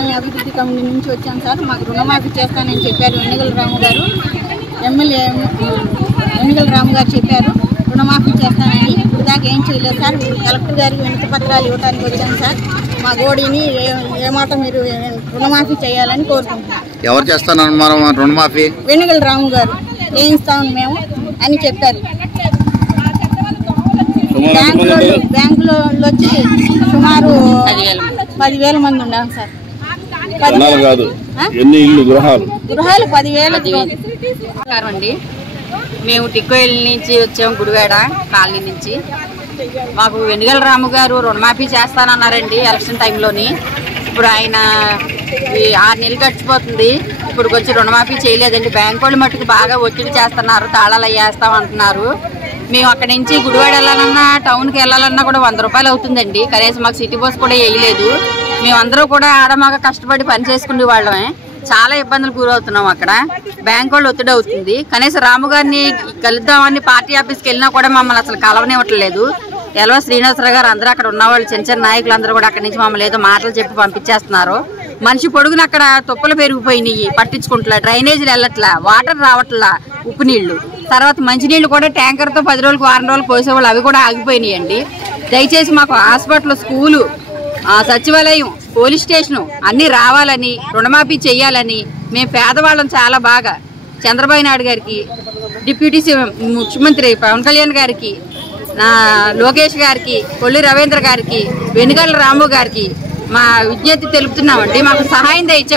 Colony అభివృద్ధి committee నుంచి వచ్చాం సార్. మాకు రుణమాఫీ చేస్తానని చెప్పారు వెన్నిగల రాము గారు, ఎమ్మెల్యే వెన్నిగల రాము గారు చెప్పారు రుణమాఫీ చేస్తానని. ఇప్పుడు దాకా ఏం చేయలేదు సార్. కలెక్టర్ గారికి వినతి పత్రాలు ఇవ్వడానికి వచ్చాం సార్. మా గోడిని ఏమాట మీరు రుణమాఫీ చేయాలని కోరుకుంటున్నాం. ఎవరు చేస్తానని రుణమాఫీ? వెన్నిగల రాము గారు చేయిస్తాము మేము అని చెప్పారు. బ్యాంకులో వచ్చి సుమారు 10,000 మంది ఉన్నాం సార్. గృహాలు 10,000 అండి. మేము టిక్కోయిల్ నుంచి వచ్చాము, గుడివాడ కాలనీ నుంచి. మాకు వెన్నిగల రాము గారు రుణమాఫీ చేస్తానన్నారండి ఎలక్షన్ టైంలోని. ఇప్పుడు ఆయన 6 నెలలు గడిచిపోతుంది, ఇప్పుడు వచ్చి రుణమాఫీ చేయలేదండి. బ్యాంకు వాళ్ళు మట్టుకు బాగా ఒత్తిడి చేస్తున్నారు, తాళాలు వేస్తామంటున్నారు. మేము అక్కడి నుంచి గుడివాడ వెళ్ళాలన్నా టౌన్కి వెళ్ళాలన్నా కూడా 100 రూపాయలు అవుతుందండి. కనీసం మాకు సిటీ బస్ కూడా వేయలేదు. మేమందరూ కూడా ఆడమాగా కష్టపడి పని చేసుకునే వాళ్ళమే. చాలా ఇబ్బందులు గురవుతున్నాం. అక్కడ బ్యాంకు వాళ్ళు ఒత్తిడి అవుతుంది. కనీసం రాము గారిని కలుద్దామని పార్టీ ఆఫీస్కి వెళ్ళినా కూడా మమ్మల్ని అసలు కలవనివ్వట్లేదు. ఎల్వ శ్రీనివాసరావు గారు అందరూ అక్కడ ఉన్నవాళ్ళు, చిన్న చిన్న నాయకులు అందరూ కూడా అక్కడి నుంచి మమ్మల్ని ఏదో మాటలు చెప్పి పంపించేస్తున్నారు. మనిషి పొడుగున అక్కడ తుప్పలు పెరిగిపోయినాయి, పట్టించుకుంటా, డ్రైనేజీలు వెళ్ళట్లా, వాటర్ రావట్లా, ఉప్పు నీళ్లు. తర్వాత మంచినీళ్ళు కూడా ట్యాంకర్తో 10 రోజులకు 4 రోజులు పోసేవాళ్ళు, అవి కూడా ఆగిపోయినాయండి. దయచేసి మాకు హాస్పిటల్, స్కూలు, సచివాలయం, పోలీస్ స్టేషను అన్నీ రావాలని, రుణమాఫీ చేయాలని మేము పేదవాళ్ళం చాలా బాగా. చంద్రబాబు నాయుడు గారికి, డిప్యూటీ ముఖ్యమంత్రి పవన్ కళ్యాణ్ గారికి, లోకేష్ గారికి, కొల్లి రవీంద్ర గారికి, వెన్నిగల రాము గారికి మా విజ్ఞప్తి తెలుపుతున్నామండి. మాకు సహాయం దయచే